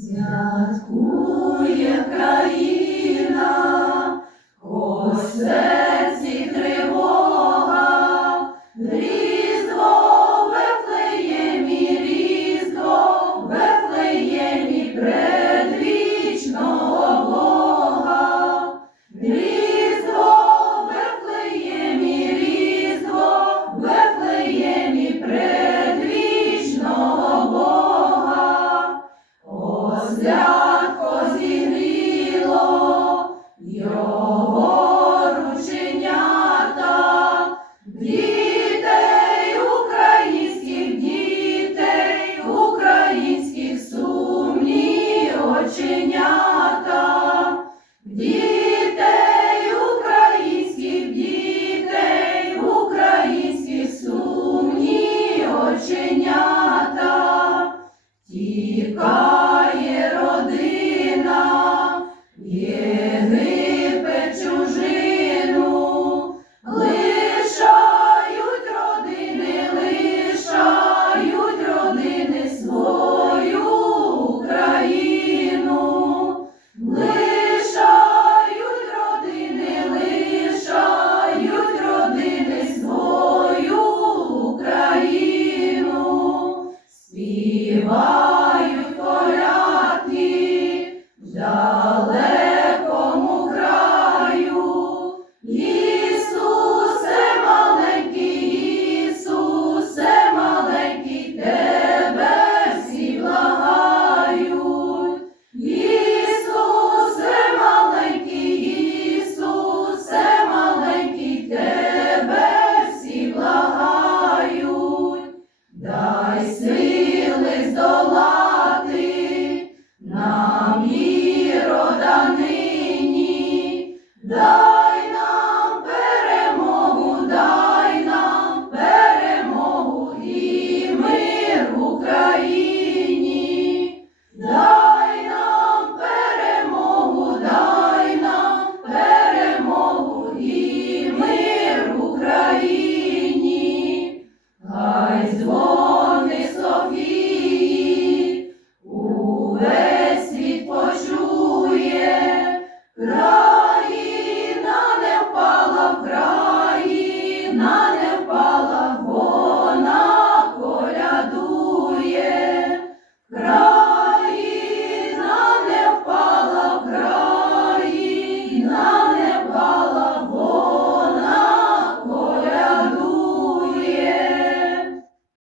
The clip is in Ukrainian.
Святкує країна, Господь. Ні. співають поляки в далекому краю. Маленький, Ісусе, маленький, тебе благають. Ісусе, маленький, Ісусе, маленький, тебе благають. Дай нам дай нам перемогу, дай нам перемогу і мир в Україні.